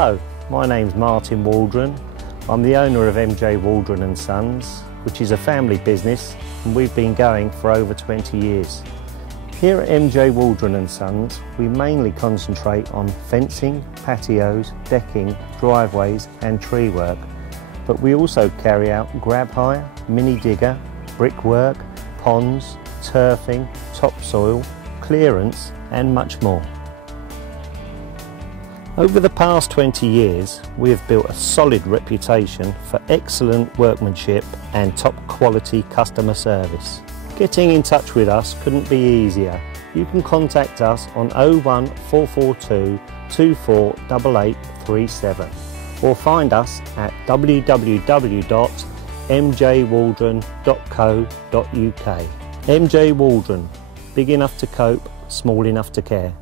Hello, my name's Martin Waldren. I'm the owner of J Waldren Sons, which is a family business, and we've been going for over 20 years. Here at J Waldren Sons, we mainly concentrate on fencing, patios, decking, driveways and tree work, but we also carry out grab hire, mini digger, brickwork, ponds, turfing, topsoil, clearance and much more. Over the past 20 years, we have built a solid reputation for excellent workmanship and top quality customer service. Getting in touch with us couldn't be easier. You can contact us on 01442 248837 or find us at www.mjwaldren.co.uk. J Waldren, big enough to cope, small enough to care.